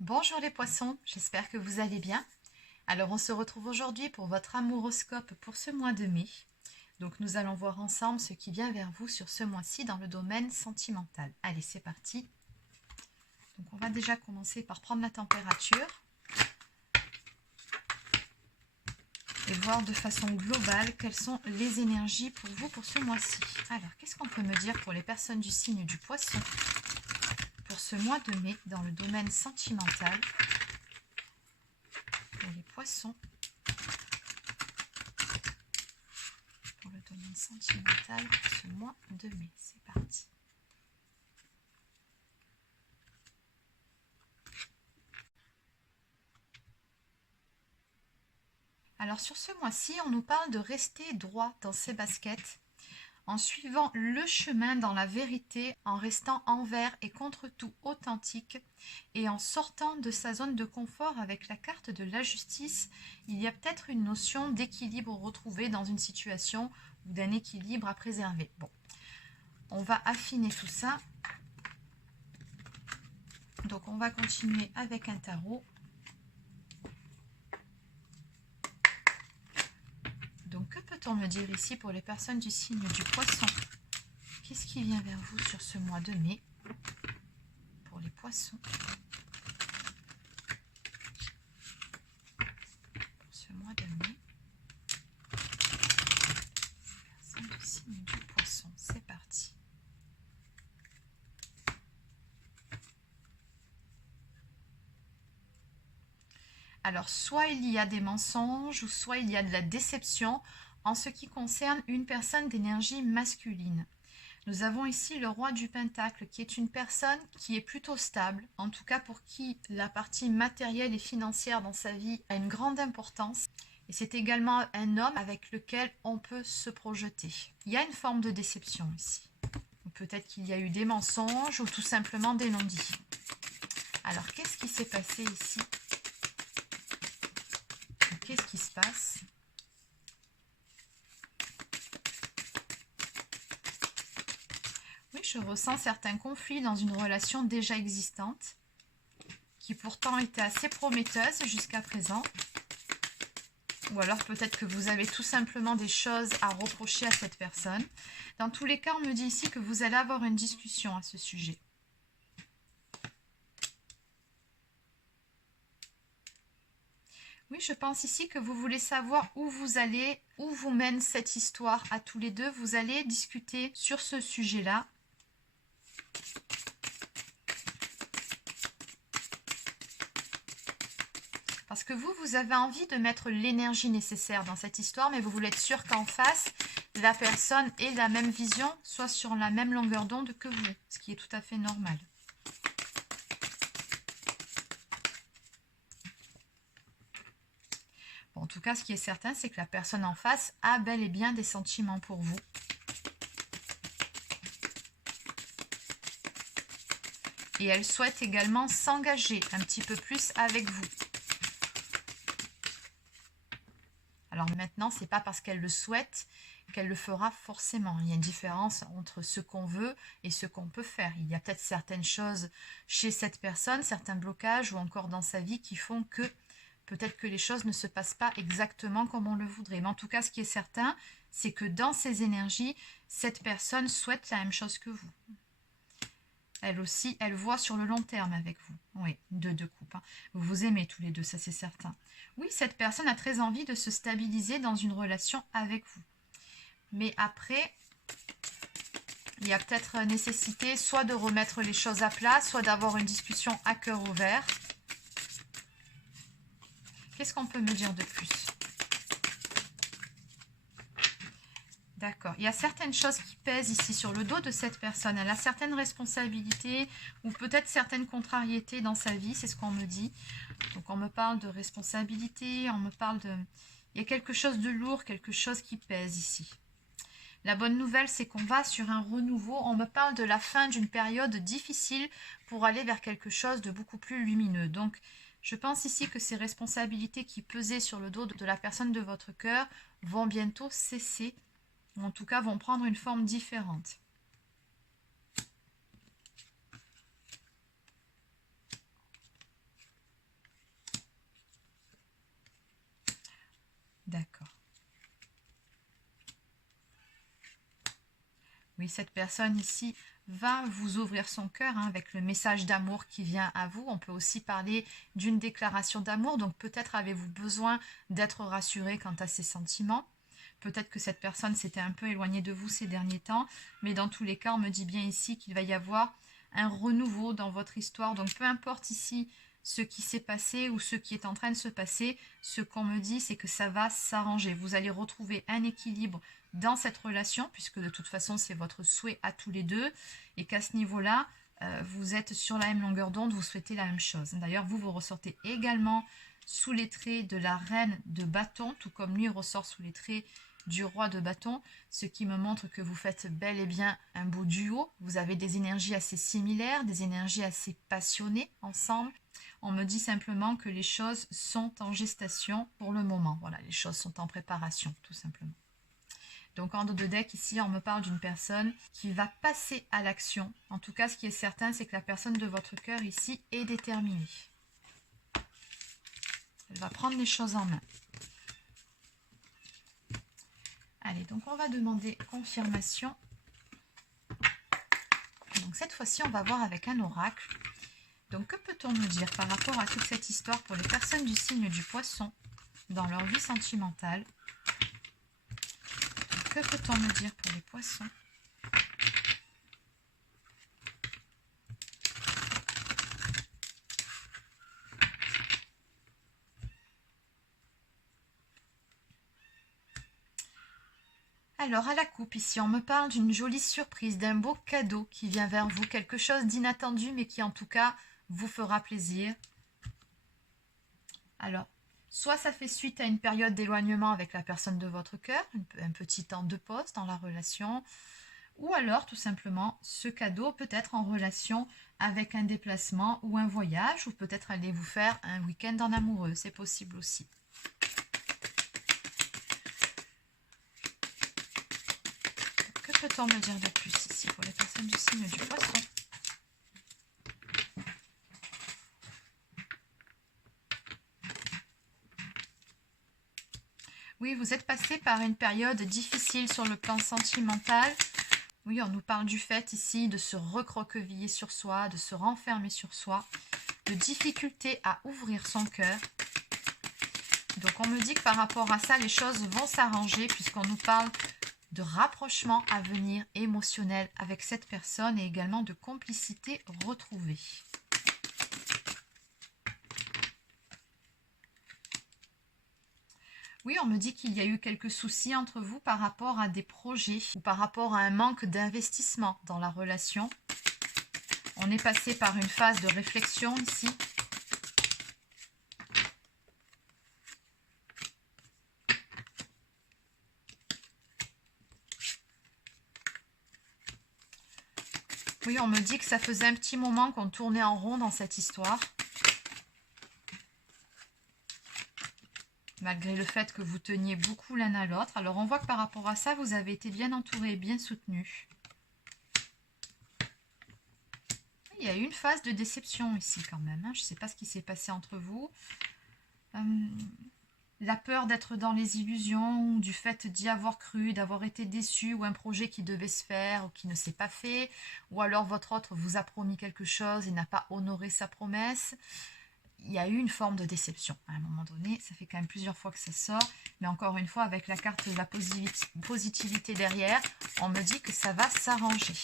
Bonjour les poissons, j'espère que vous allez bien. Alors on se retrouve aujourd'hui pour votre amouroscope pour ce mois de mai. Donc nous allons voir ensemble ce qui vient vers vous sur ce mois-ci dans le domaine sentimental. Allez, c'est parti. Donc on va déjà commencer par prendre la température et voir de façon globale quelles sont les énergies pour vous pour ce mois-ci. Alors, qu'est-ce qu'on peut me dire pour les personnes du signe du poisson pour ce mois de mai dans le domaine sentimental? Pour les poissons, pour le domaine sentimental pour ce mois de mai. C'est parti. Alors sur ce mois-ci, on nous parle de rester droit dans ses baskets, en suivant le chemin dans la vérité, en restant envers et contre tout authentique et en sortant de sa zone de confort avec la carte de la justice. Il y a peut-être une notion d'équilibre retrouvé dans une situation ou d'un équilibre à préserver. Bon, on va affiner tout ça. Donc on va continuer avec un tarot. Donc que peut-on me dire ici pour les personnes du signe du poisson? Qu'est-ce qui vient vers vous sur ce mois de mai pour les poissons? Pour ce mois de mai, personnes du signe du poisson, c'est parti. Alors, soit il y a des mensonges, ou soit il y a de la déception en ce qui concerne une personne d'énergie masculine. Nous avons ici le roi du pentacle, qui est une personne qui est plutôt stable, en tout cas pour qui la partie matérielle et financière dans sa vie a une grande importance. Et c'est également un homme avec lequel on peut se projeter. Il y a une forme de déception ici. Peut-être qu'il y a eu des mensonges ou tout simplement des non-dits. Alors, qu'est-ce qui s'est passé ici? Qu'est-ce qui se passe? Oui, je ressens certains conflits dans une relation déjà existante, qui pourtant était assez prometteuse jusqu'à présent. Ou alors peut-être que vous avez tout simplement des choses à reprocher à cette personne. Dans tous les cas, on me dit ici que vous allez avoir une discussion à ce sujet. Oui, je pense ici que vous voulez savoir où vous allez, où vous mène cette histoire à tous les deux. Vous allez discuter sur ce sujet-là. Parce que vous avez envie de mettre l'énergie nécessaire dans cette histoire, mais vous voulez être sûr qu'en face, la personne ait la même vision, soit sur la même longueur d'onde que vous, ce qui est tout à fait normal. Bon, en tout cas, ce qui est certain, c'est que la personne en face a bel et bien des sentiments pour vous. Et elle souhaite également s'engager un petit peu plus avec vous. Alors maintenant, ce n'est pas parce qu'elle le souhaite qu'elle le fera forcément. Il y a une différence entre ce qu'on veut et ce qu'on peut faire. Il y a peut-être certaines choses chez cette personne, certains blocages ou encore dans sa vie qui font que peut-être que les choses ne se passent pas exactement comme on le voudrait. Mais en tout cas, ce qui est certain, c'est que dans ses énergies, cette personne souhaite la même chose que vous. Elle aussi, elle voit sur le long terme avec vous. Oui, deux coupes. Hein. Vous vous aimez tous les deux, ça c'est certain. Oui, cette personne a très envie de se stabiliser dans une relation avec vous. Mais après, il y a peut-être nécessité soit de remettre les choses à plat, soit d'avoir une discussion à cœur ouvert. Qu'est-ce qu'on peut me dire de plus? D'accord. Il y a certaines choses qui pèsent ici sur le dos de cette personne. Elle a certaines responsabilités ou peut-être certaines contrariétés dans sa vie, c'est ce qu'on me dit. Donc on me parle de responsabilité, on me parle de... Il y a quelque chose de lourd, quelque chose qui pèse ici. La bonne nouvelle, c'est qu'on va sur un renouveau. On me parle de la fin d'une période difficile pour aller vers quelque chose de beaucoup plus lumineux. Donc, je pense ici que ces responsabilités qui pesaient sur le dos de la personne de votre cœur vont bientôt cesser, ou en tout cas vont prendre une forme différente. D'accord. Oui, cette personne ici va vous ouvrir son cœur avec le message d'amour qui vient à vous. On peut aussi parler d'une déclaration d'amour. Donc peut-être avez-vous besoin d'être rassuré quant à ses sentiments. Peut-être que cette personne s'était un peu éloignée de vous ces derniers temps. Mais dans tous les cas, on me dit bien ici qu'il va y avoir un renouveau dans votre histoire. Donc peu importe ici ce qui s'est passé ou ce qui est en train de se passer, ce qu'on me dit, c'est que ça va s'arranger. Vous allez retrouver un équilibre dans cette relation, puisque de toute façon, c'est votre souhait à tous les deux, et qu'à ce niveau-là, vous êtes sur la même longueur d'onde, vous souhaitez la même chose. D'ailleurs, vous ressortez également sous les traits de la reine de bâton, tout comme lui ressort sous les traits du roi de bâton, ce qui me montre que vous faites bel et bien un beau duo. Vous avez des énergies assez similaires, des énergies assez passionnées ensemble. On me dit simplement que les choses sont en gestation pour le moment. Voilà, les choses sont en préparation, tout simplement. Donc en dos de deck, ici, on me parle d'une personne qui va passer à l'action. En tout cas, ce qui est certain, c'est que la personne de votre cœur, ici, est déterminée. Elle va prendre les choses en main. Allez, donc on va demander confirmation. Donc cette fois-ci, on va voir avec un oracle. Donc que peut-on nous dire par rapport à toute cette histoire pour les personnes du signe du poisson dans leur vie sentimentale? Que peut-on me dire pour les poissons? Alors, à la coupe, ici, on me parle d'une jolie surprise, d'un beau cadeau qui vient vers vous. Quelque chose d'inattendu, mais qui, en tout cas, vous fera plaisir. Alors, soit ça fait suite à une période d'éloignement avec la personne de votre cœur, un petit temps de pause dans la relation, ou alors, tout simplement, ce cadeau peut être en relation avec un déplacement ou un voyage, ou peut-être allez vous faire un week-end en amoureux, c'est possible aussi. Que peut-on me dire de plus ici pour les personnes du signe du poisson? Oui, vous êtes passé par une période difficile sur le plan sentimental. Oui, on nous parle du fait ici de se recroqueviller sur soi, de se renfermer sur soi, de difficulté à ouvrir son cœur. Donc on me dit que par rapport à ça, les choses vont s'arranger puisqu'on nous parle de rapprochement à venir émotionnel avec cette personne et également de complicité retrouvée. Oui, on me dit qu'il y a eu quelques soucis entre vous par rapport à des projets ou par rapport à un manque d'investissement dans la relation. On est passé par une phase de réflexion ici. Oui, on me dit que ça faisait un petit moment qu'on tournait en rond dans cette histoire. Malgré le fait que vous teniez beaucoup l'un à l'autre. Alors on voit que par rapport à ça, vous avez été bien entouré, bien soutenu. Il y a eu une phase de déception ici quand même. Je ne sais pas ce qui s'est passé entre vous. La peur d'être dans les illusions, du fait d'y avoir cru, d'avoir été déçu, ou un projet qui devait se faire ou qui ne s'est pas fait, ou alors votre autre vous a promis quelque chose et n'a pas honoré sa promesse. Il y a eu une forme de déception à un moment donné, ça fait quand même plusieurs fois que ça sort, mais encore une fois avec la carte de la positivité derrière, on me dit que ça va s'arranger.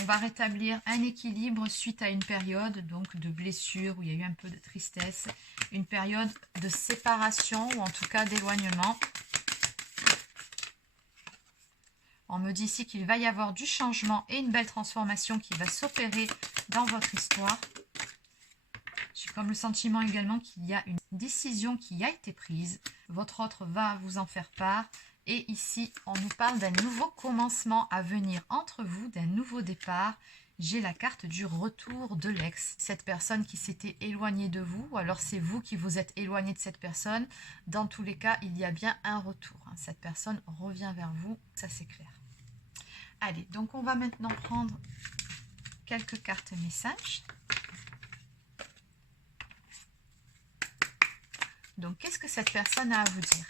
On va rétablir un équilibre suite à une période donc de blessure où il y a eu un peu de tristesse, une période de séparation ou en tout cas d'éloignement. On me dit ici qu'il va y avoir du changement et une belle transformation qui va s'opérer dans votre histoire. J'ai comme le sentiment également qu'il y a une décision qui a été prise. Votre autre va vous en faire part. Et ici, on nous parle d'un nouveau commencement à venir entre vous, d'un nouveau départ. J'ai la carte du retour de l'ex. Cette personne qui s'était éloignée de vous, ou alors c'est vous qui vous êtes éloigné de cette personne. Dans tous les cas, il y a bien un retour. Cette personne revient vers vous, ça c'est clair. Allez, donc on va maintenant prendre quelques cartes messages. Donc, qu'est-ce que cette personne a à vous dire?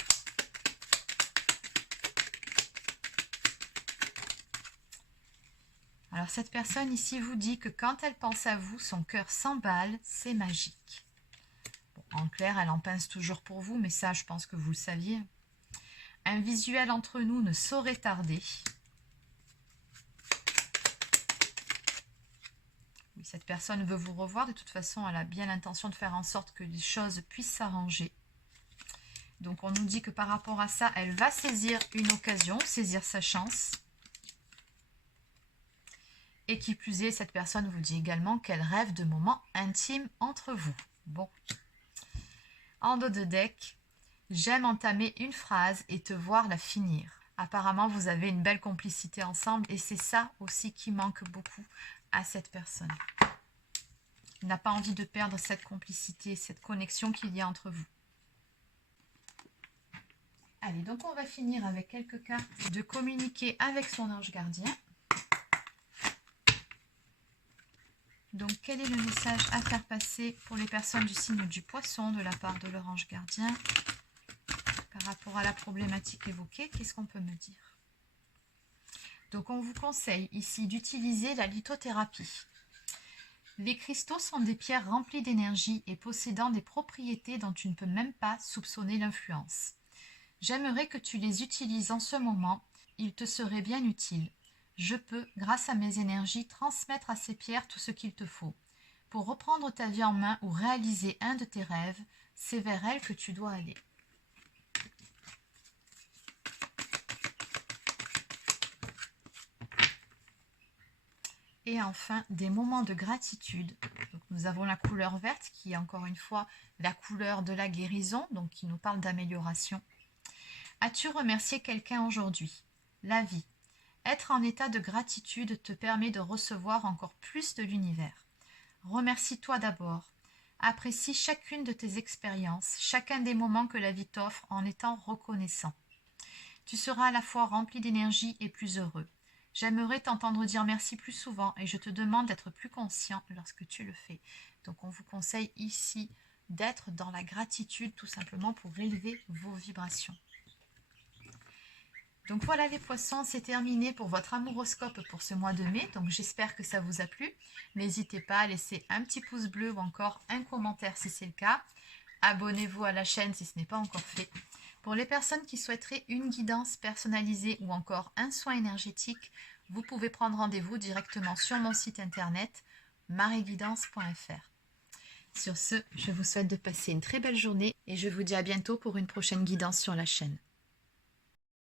Alors, cette personne ici vous dit que quand elle pense à vous, son cœur s'emballe, c'est magique. Bon, en clair, elle en pince toujours pour vous, mais ça, je pense que vous le saviez. Un visuel entre nous ne saurait tarder. Oui, cette personne veut vous revoir. De toute façon, elle a bien l'intention de faire en sorte que les choses puissent s'arranger. Donc, on nous dit que par rapport à ça, elle va saisir une occasion, saisir sa chance. Et qui plus est, cette personne vous dit également qu'elle rêve de moments intimes entre vous. Bon. En dos de deck, j'aime entamer une phrase et te voir la finir. Apparemment, vous avez une belle complicité ensemble et c'est ça aussi qui manque beaucoup à cette personne. Il n'a pas envie de perdre cette complicité, cette connexion qu'il y a entre vous. Allez, donc on va finir avec quelques cartes de communiquer avec son ange gardien. Donc, quel est le message à faire passer pour les personnes du signe du poisson de la part de leur ange gardien par rapport à la problématique évoquée? Qu'est-ce qu'on peut me dire? Donc, on vous conseille ici d'utiliser la lithothérapie. Les cristaux sont des pierres remplies d'énergie et possédant des propriétés dont tu ne peux même pas soupçonner l'influence. J'aimerais que tu les utilises en ce moment, ils te seraient bien utiles. Je peux, grâce à mes énergies, transmettre à ces pierres tout ce qu'il te faut. Pour reprendre ta vie en main ou réaliser un de tes rêves, c'est vers elles que tu dois aller. Et enfin, des moments de gratitude. Donc, nous avons la couleur verte qui est encore une fois la couleur de la guérison, donc qui nous parle d'amélioration. As-tu remercié quelqu'un aujourd'hui? La vie. Être en état de gratitude te permet de recevoir encore plus de l'univers. Remercie-toi d'abord. Apprécie chacune de tes expériences, chacun des moments que la vie t'offre en étant reconnaissant. Tu seras à la fois rempli d'énergie et plus heureux. J'aimerais t'entendre dire merci plus souvent et je te demande d'être plus conscient lorsque tu le fais. Donc on vous conseille ici d'être dans la gratitude tout simplement pour élever vos vibrations. Donc voilà les poissons, c'est terminé pour votre amouroscope pour ce mois de mai. Donc j'espère que ça vous a plu. N'hésitez pas à laisser un petit pouce bleu ou encore un commentaire si c'est le cas. Abonnez-vous à la chaîne si ce n'est pas encore fait. Pour les personnes qui souhaiteraient une guidance personnalisée ou encore un soin énergétique, vous pouvez prendre rendez-vous directement sur mon site internet marieguidance.fr. Sur ce, je vous souhaite de passer une très belle journée et je vous dis à bientôt pour une prochaine guidance sur la chaîne.